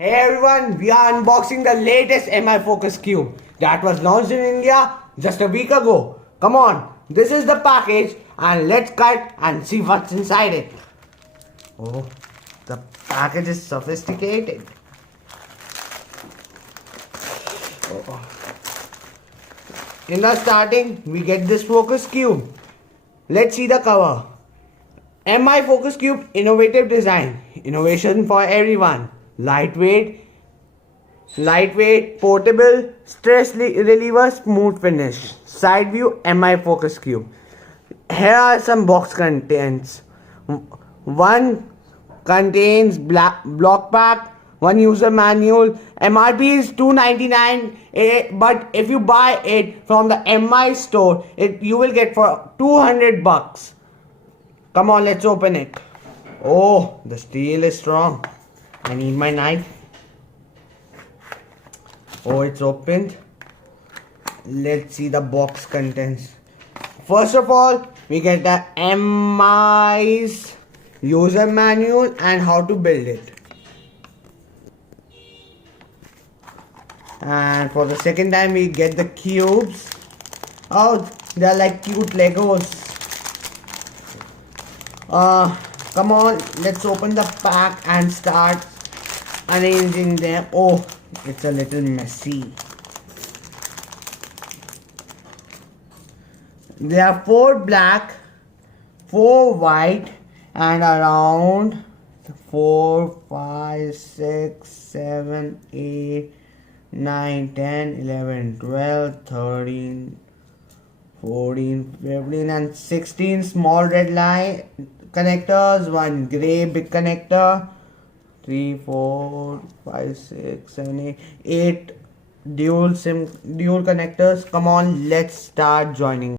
Hey everyone, we are unboxing the latest MI Focus Cube that was launched in India just a week ago. Come on, this is the package and let's cut and see what's inside it. Oh, the package is sophisticated. Oh. In the starting, we get this Focus Cube. Let's see the cover. MI Focus Cube innovative design, innovation for everyone. Lightweight, portable, stress reliever, smooth finish. Side view MI Focus Cube. Here are some box contents. One contains block pack, one user manual. MRP is $299, but if you buy it from the MI store, you will get for $200. Come on, let's open it. Oh, the steel is strong. I need my knife. Oh, it's opened. Let's see the box contents. First of all, we get the MI's user manual and how to build it. And for the second time, we get the cubes. Oh, they're like cute Legos. Come on, let's open the pack and start arranging them. Oh, it's a little messy. There are 4 black, 4 white, and around 4, 5, 6, 7, 8, 9, 10, 11, 12, 13, 14, 15, and 16 small red line connectors, 1 grey big connector, 3, 4, 5, 6, 7, 8 dual connectors. Come on, let's start joining.